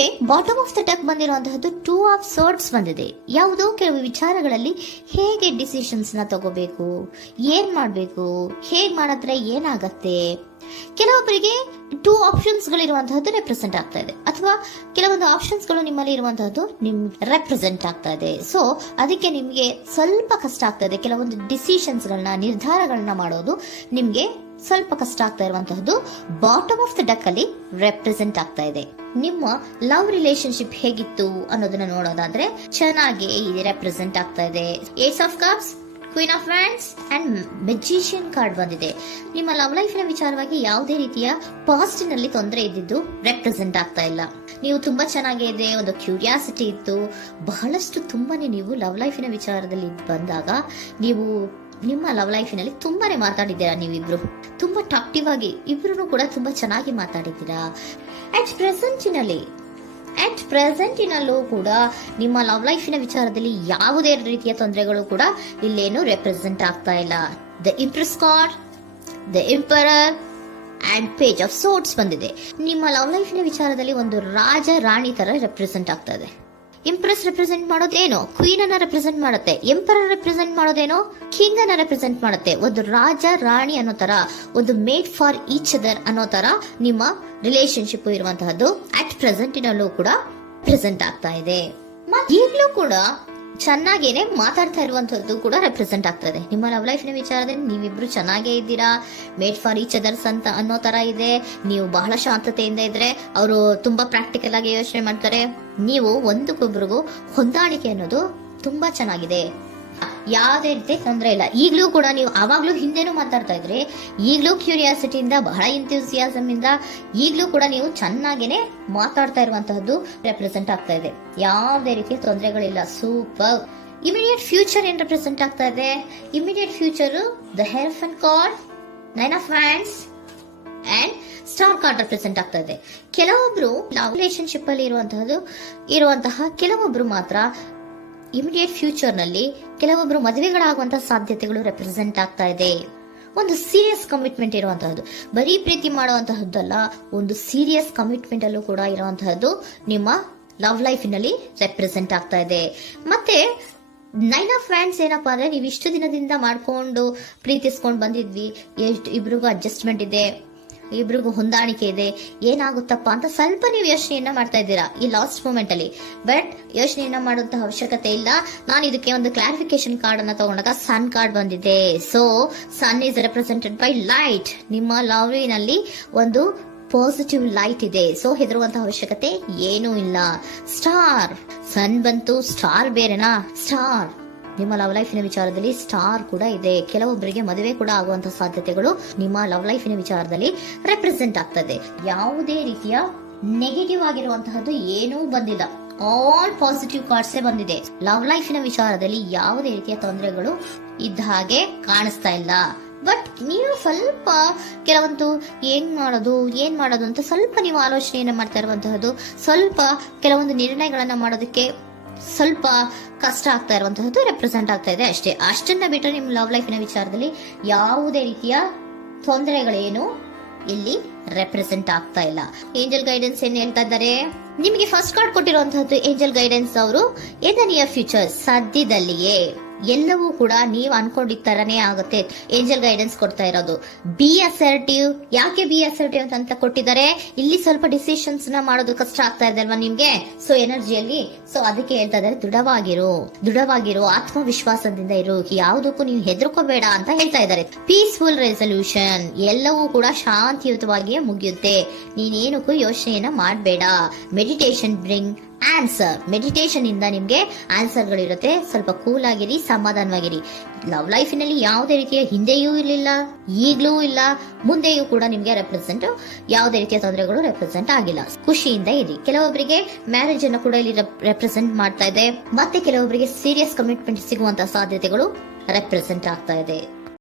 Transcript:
ನಿಮಗೆ bottom of the deck ಬಂದಿರುವಂತಹದ್ದು 2 of swords ಬಂದಿದೆ. ಯಾವುದೋ ಕೆಲವು ವಿಚಾರಗಳಲ್ಲಿ ಹೇಗೆ ಡಿಸಿಷನ್ಸ್ ನ ತಗೋಬೇಕು, ಏನ್ ಮಾಡ್ಬೇಕು, ಹೇಗ್ ಮಾಡಿದ್ರೆ ಏನಾಗತ್ತೆ. ಕೆಲವೊಬ್ಬರಿಗೆ 2 ಆಪ್ಷನ್ಸ್ ಗಳಿರುವಂತಹದ್ದು ರೆಪ್ರೆಸೆಂಟ್ ಆಗ್ತಾ ಇದೆ, ಅಥವಾ ಕೆಲವೊಂದು ಆಪ್ಷನ್ಸ್ ಗಳು ನಿಮ್ಮಲ್ಲಿ ಇರುವಂತಹದ್ದು ರೆಪ್ರೆಸೆಂಟ್ ಆಗ್ತಾ ಇದೆ. ಸೊ ಅದಕ್ಕೆ ನಿಮ್ಗೆ ಸ್ವಲ್ಪ ಕಷ್ಟ ಆಗ್ತಾ ಇದೆ. ಕೆಲವೊಂದು ಡಿಸಿಷನ್ಸ್ ಗಳನ್ನ, ನಿರ್ಧಾರಗಳನ್ನ ಮಾಡೋದು ನಿಮ್ಗೆ ಸ್ವಲ್ಪ ಕಷ್ಟ ಆಗ್ತಾ ಇರುವಂತಹದ್ದು ಬಾಟಮ್ ಆಫ್ ದ ಡೆಕ್ ಅಲ್ಲಿ ರೆಪ್ರೆಸೆಂಟ್ ಆಗ್ತಾ ಇದೆ. ನಿಮ್ಮ ಲವ್ ರಿಲೇಶನ್ಶಿಪ್ ಹೇಗಿತ್ತು ಅನ್ನೋದನ್ನ ನೋಡೋದಾದ್ರೆ ಚೆನ್ನಾಗಿ ರೆಪ್ರೆಸೆಂಟ್ ಆಗ್ತಾ ಇದೆ. Ace of cups, queen of wands and magician card ಬಂದಿದೆ. ನಿಮ್ಮ ಲವ್ ಲೈಫ್ ನ ವಿಚಾರವಾಗಿ ಯಾವುದೇ ರೀತಿಯ ಪಾಸ್ಟ್ ನಲ್ಲಿ ತೊಂದರೆ ಇದ್ದಿದ್ದು ರೆಪ್ರೆಸೆಂಟ್ ಆಗ್ತಾ ಇಲ್ಲ. ನೀವು ತುಂಬಾ ಚೆನ್ನಾಗಿದೆ, ಒಂದು ಕ್ಯೂರಿಯಾಸಿಟಿ ಇತ್ತು, ಬಹಳಷ್ಟು ತುಂಬಾನೇ ನೀವು ಲವ್ ಲೈಫಿನ ವಿಚಾರದಲ್ಲಿ ಬಂದಾಗ ನೀವು ನಿಮ್ಮ ಲವ್ ಲೈಫಿನಲ್ಲಿ ತುಂಬಾನೇ ಮಾತಾಡಿದ್ದೀರಾ. ನೀವಿಬ್ರು ತುಂಬಾ ಟಾಕ್ಟಿವ್ ಆಗಿ ಇಬ್ರು ಕೂಡ ತುಂಬಾ ಚೆನ್ನಾಗಿ ಮಾತಾಡಿದ್ದೀರಾ. ಅಟ್ ಪ್ರೆಸೆಂಟಿನಲ್ಲೂ ಕೂಡ ನಿಮ್ಮ ಲವ್ ಲೈಫಿನ ವಿಚಾರದಲ್ಲಿ ಯಾವುದೇ ರೀತಿಯ ತೊಂದರೆಗಳು ಕೂಡ ಇಲ್ಲೇನು ರೆಪ್ರೆಸೆಂಟ್ ಆಗ್ತಾ ಇಲ್ಲ. The empress card, the emperor and page of swords ಬಂದಿದೆ. ನಿಮ್ಮ ಲವ್ ಲೈಫಿನ ವಿಚಾರದಲ್ಲಿ ಒಂದು ರಾಜ ರಾಣಿ ತರ ರೆಪ್ರೆಸೆಂಟ್ ಆಗ್ತಾ ಇದೆ. ಇಂಪ್ರೆಸ್ ರೆಪ್ರೆಸೆಂಟ್ ಮಾಡೋದೇನೋ ಕ್ವೀನ್ ಅನ್ನ ರೆಪ್ರೆಸೆಂಟ್ ಮಾಡುತ್ತೆ, ಎಂಪರರ್ ರೆಪ್ರೆಸೆಂಟ್ ಮಾಡೋದೇನೋ ಕಿಂಗ್ ಅನ್ನ ರೆಪ್ರೆಸೆಂಟ್ ಮಾಡುತ್ತೆ. ಒಂದು ರಾಜ ರಾಣಿ ಅನ್ನೋ ತರ, ಒಂದು ಮೇಡ್ ಫಾರ್ ಈಚ್ ಅದರ್ ಅನ್ನೋ ತರ ನಿಮ್ಮ ರಿಲೇಶನ್ಶಿಪ್ ಇರುವಂತಹದ್ದು ಅಟ್ ಪ್ರೆಸೆಂಟಿನಲ್ಲೂ ಕೂಡ ಪ್ರೆಸೆಂಟ್ ಆಗ್ತಾ ಇದೆ. ಈಗಲೂ ಕೂಡ ಚೆನ್ನಾಗೇನೆ ಮಾತಾಡ್ತಾ ಇರುವಂತದ್ದು ಕೂಡ ರೆಪ್ರೆಸೆಂಟ್ ಆಗ್ತಾ ಇದೆ. ನಿಮ್ಮ ಲವ್ ಲೈಫ್ ನ ವಿಚಾರದಲ್ಲಿ ನೀವಿಬ್ರು ಚೆನ್ನಾಗೇ ಇದ್ದೀರಾ, ಮೇಡ್ ಫಾರ್ ಈಚ್ ಅದರ್ಸ್ ಅಂತ ಅನ್ನೋ ತರ ಇದೆ. ನೀವು ಬಹಳ ಶಾಂತತೆಯಿಂದ ಇದ್ರೆ ಅವರು ತುಂಬಾ ಪ್ರಾಕ್ಟಿಕಲ್ ಆಗಿ ಯೋಚನೆ ಮಾಡ್ತಾರೆ. ನೀವು ಒಂದಕ್ಕೊಬ್ರಿಗೂ ಹೊಂದಾಣಿಕೆ ಅನ್ನೋದು ತುಂಬಾ ಚೆನ್ನಾಗಿದೆ, ಯಾವುದೇ ರೀತಿ ತೊಂದರೆ ಇಲ್ಲ. ಈಗಲೂ ಕೂಡ ನೀವು ಅವಾಗ್ಲೂ ಹಿಂದೆನೂ ಮಾತಾಡ್ತಾ ಇದ್ರಿ, ಈಗಲೂ ಕ್ಯೂರಿಯಾಸಿಟಿಯಿಂದ, ಬಹಳ ಇಂಥ್ಯೂಸಿಯಾಸಮ್ ಇಂದ ಈಗಲೂ ಕೂಡ ನೀವು ಚೆನ್ನಾಗೇನೆ ಮಾತಾಡ್ತಾ ಇರುವಂತಹದ್ದು ರೆಪ್ರೆಸೆಂಟ್ ಆಗ್ತಾ ಇದೆ. ಯಾವುದೇ ರೀತಿಯ ತೊಂದರೆಗಳಿಲ್ಲ, ಸೂಪರ್. ಇಮಿಡಿಯೇಟ್ ಫ್ಯೂಚರ್ ಏನ್ ರೆಪ್ರೆಸೆಂಟ್ ಆಗ್ತಾ ಇದೆ? Immediate future the hierophant card, 9 of hands and star card represent ಆಗ್ತಾ ಇದೆ. ಕೆಲವೊಬ್ರು ಲವ್ ರಿಲೇಶನ್ಶಿಪ್ ಅಲ್ಲಿ ಇರುವಂತಹ ಕೆಲವೊಬ್ರು ಮಾತ್ರ ಇಮಿಡಿಯೇಟ್ ಫ್ಯೂಚರ್ ನಲ್ಲಿ ಕೆಲವೊಬ್ರು ಮದುವೆಗಳಾಗುವಂತಹ ಸಾಧ್ಯತೆಗಳು ರೆಪ್ರೆಸೆಂಟ್ ಆಗ್ತಾ ಇದೆ. ಒಂದು ಸೀರಿಯಸ್ ಕಮಿಟ್ಮೆಂಟ್ ಇರುವಂತಹದ್ದು, ಬರೀ ಪ್ರೀತಿ ಮಾಡುವಂತಹದ್ದಲ್ಲ, ಒಂದು ಸೀರಿಯಸ್ ಕಮಿಟ್ಮೆಂಟ್ ಅಲ್ಲೂ ಕೂಡ ಇರುವಂತಹದ್ದು ನಿಮ್ಮ ಲವ್ ಲೈಫಿನಲ್ಲಿ ರೆಪ್ರೆಸೆಂಟ್ ಆಗ್ತಾ ಇದೆ. ಮತ್ತೆ 9 ಆಫ್ ವ್ಯಾಂಡ್ಸ್ ಏನಪ್ಪಾ ಅಂದ್ರೆ, ನೀವು ಇಷ್ಟು ದಿನದಿಂದ ಮಾಡ್ಕೊಂಡು ಪ್ರೀತಿಸ್ಕೊಂಡು ಬಂದಿದ್ವಿ, ಇಬ್ರಿಗೂ ಅಡ್ಜಸ್ಟ್ಮೆಂಟ್ ಇದೆ, ಇಬ್ರಿಗೂ ಹೊಂದಾಣಿಕೆ ಇದೆ, ಏನಾಗುತ್ತಪ್ಪ ಅಂತ ಸ್ವಲ್ಪ ನೀವು ಯೋಚನೆಯನ್ನ ಮಾಡ್ತಾ ಇದ್ದೀರಾ ಈ ಲಾಸ್ಟ್ ಮೂಮೆಂಟ್ ಅಲ್ಲಿ. ಬಟ್ ಯೋಚನೆಯನ್ನ ಮಾಡುವಂತಹ ಅವಶ್ಯಕತೆ ಇಲ್ಲ. ನಾನು ಇದಕ್ಕೆ ಒಂದು ಕ್ಲಾರಿಫಿಕೇಶನ್ ಕಾರ್ಡ್ ಅನ್ನ ತಗೊಂಡಾಗ ಸನ್ ಕಾರ್ಡ್ ಬಂದಿದೆ. So sun is represented by light. ನಿಮ್ಮ ಲವ್ನಲ್ಲಿ ಒಂದು ಪಾಸಿಟಿವ್ ಲೈಟ್ ಇದೆ. ಸೊ ಹೆದರುವಂತಹ ಅವಶ್ಯಕತೆ ಏನೂ ಇಲ್ಲ. ಸ್ಟಾರ್, ಸನ್ ಬಂತು, ಸ್ಟಾರ್ ಬೇರೆನಾ? ಸ್ಟಾರ್ ನಿಮ್ಮ ಲವ್ ಲೈಫಿನ ವಿಚಾರದಲ್ಲಿ ಸ್ಟಾರ್ ಕೂಡ ಇದೆ. ಕೆಲವೊಬ್ಬರಿಗೆ ಮದುವೆ ಕೂಡ ಆಗುವಂತಹ ಸಾಧ್ಯತೆಗಳು ನಿಮ್ಮ ಲವ್ ಲೈಫಿನ ವಿಚಾರದಲ್ಲಿ ರೆಪ್ರೆಸೆಂಟ್ ಆಗ್ತದೆ. ಯಾವುದೇ ರೀತಿಯ ನೆಗೆಟಿವ್ ಆಗಿರುವಂತಹದ್ದು ಏನೂ ಬಂದಿಲ್ಲ, ಆಲ್ ಪಾಸಿಟಿವ್ ಕಾರ್ಡ್ಸ್ ಬಂದಿದೆ. ಲವ್ ಲೈಫಿನ ವಿಚಾರದಲ್ಲಿ ಯಾವುದೇ ರೀತಿಯ ತೊಂದರೆಗಳು ಇದ್ದ ಹಾಗೆ ಕಾಣಿಸ್ತಾ ಇಲ್ಲ. ಬಟ್ ನೀವು ಸ್ವಲ್ಪ ಕೆಲವೊಂದು ಏನ್ ಮಾಡೋದು ಅಂತ ಸ್ವಲ್ಪ ನೀವು ಆಲೋಚನೆಯನ್ನ ಮಾಡ್ತಾ ಇರುವಂತಹದ್ದು, ಸ್ವಲ್ಪ ಕೆಲವೊಂದು ನಿರ್ಣಯಗಳನ್ನ ಮಾಡೋದಕ್ಕೆ ಸ್ವಲ್ಪ ಕಷ್ಟ ಆಗ್ತಾ ಇರುವಂತಹದ್ದು ರೆಪ್ರೆಸೆಂಟ್ ಆಗ್ತಾ ಇದೆ ಅಷ್ಟೇ. ಅಷ್ಟನ್ನ ಬಿಟ್ಟರೆ ನಿಮ್ಮ ಲವ್ ಲೈಫಿನ ವಿಚಾರದಲ್ಲಿ ಯಾವುದೇ ರೀತಿಯ ತೊಂದರೆಗಳೇನು ಇಲ್ಲಿ ರೆಪ್ರೆಸೆಂಟ್ ಆಗ್ತಾ ಇಲ್ಲ. ಏಂಜಲ್ ಗೈಡೆನ್ಸ್ ಏನ್ ಹೇಳ್ತಾ ಇದ್ದಾರೆ? ನಿಮಗೆ ಫಸ್ಟ್ ಕಾರ್ಡ್ ಕೊಟ್ಟಿರುವಂತಹದ್ದು ಏಂಜಲ್ ಗೈಡೆನ್ಸ್ ಅವರು ಇನ್ ದ ನಿಯರ್ ಫ್ಯೂಚರ್, ಸದ್ಯದಲ್ಲಿಯೇ ಎಲ್ಲವೂ ಕೂಡ ನೀವು ಅನ್ಕೊಂಡಿದ್ದ ತರನೇ ಆಗುತ್ತೆ. ಏಂಜಲ್ ಗೈಡೆನ್ಸ್ ಕೊಡ್ತಾ ಇರೋದು ಬಿ ಅಸರ್ಟಿವ್. ಯಾಕೆ ಬಿ ಅಸರ್ಟಿವ್ ಅಂತ ಕೊಟ್ಟಿದ್ದಾರೆ? ಇಲ್ಲಿ ಸ್ವಲ್ಪ ಡಿಸಿಷನ್ಸ್ ನ ಮಾಡೋದು ಕಷ್ಟ ಆಗ್ತಾ ಇದೆ ಅಲ್ವಾ ನಿಮ್ಗೆ, ಸೊ ಎನರ್ಜಿಯಲ್ಲಿ. ಸೊ ಅದಕ್ಕೆ ಹೇಳ್ತಾ ಇದ್ದಾರೆ ದೃಢವಾಗಿರೋ ಆತ್ಮವಿಶ್ವಾಸದಿಂದ ಇರು, ಯಾವುದಕ್ಕೂ ನೀವು ಹೆದರ್ಕೋಬೇಡ ಅಂತ ಹೇಳ್ತಾ ಇದ್ದಾರೆ. ಪೀಸ್ಫುಲ್ ರೆಸಲ್ಯೂಷನ್, ಎಲ್ಲವೂ ಕೂಡ ಶಾಂತಿಯುತವಾಗಿಯೇ ಮುಗಿಯುತ್ತೆ, ನೀನೇನಕ್ಕೂ ಯೋಚನೆಯನ್ನ ಮಾಡಬೇಡ. ಮೆಡಿಟೇಷನ್ ಬ್ರಿಂಗ್ ಆನ್ಸರ್, ಮೆಡಿಟೇಷನ್ ಇಂದ ನಿಮ್ಗೆ ಆನ್ಸರ್ ಗಳಿರುತ್ತೆ. ಸ್ವಲ್ಪ ಕೂಲ್ ಆಗಿರಿ, ಸಮಾಧಾನವಾಗಿರಿ. ಲವ್ ಲೈಫಿನಲ್ಲಿ ಯಾವುದೇ ರೀತಿಯ ಹಿಂದೆಯೂ ಇರಲಿಲ್ಲ, ಈಗಲೂ ಇಲ್ಲ, ಮುಂದೆಯೂ ಕೂಡ ನಿಮ್ಗೆ ಯಾವುದೇ ರೀತಿಯ ತೊಂದರೆಗಳು ರೆಪ್ರೆಸೆಂಟ್ ಆಗಿಲ್ಲ. ಖುಷಿಯಿಂದ ಇರಿ. ಕೆಲವೊಬ್ಬರಿಗೆ ಮ್ಯಾರೇಜ್ ಅನ್ನು ಕೂಡ ಇಲ್ಲಿ ರೆಪ್ರೆಸೆಂಟ್ ಮಾಡ್ತಾ ಇದೆ. ಮತ್ತೆ ಕೆಲವೊಬ್ಬರಿಗೆ ಸೀರಿಯಸ್ ಕಮಿಟ್ಮೆಂಟ್ ಸಿಗುವಂತಹ ಸಾಧ್ಯತೆಗಳು ರೆಪ್ರೆಸೆಂಟ್ ಆಗ್ತಾ ಇದೆ.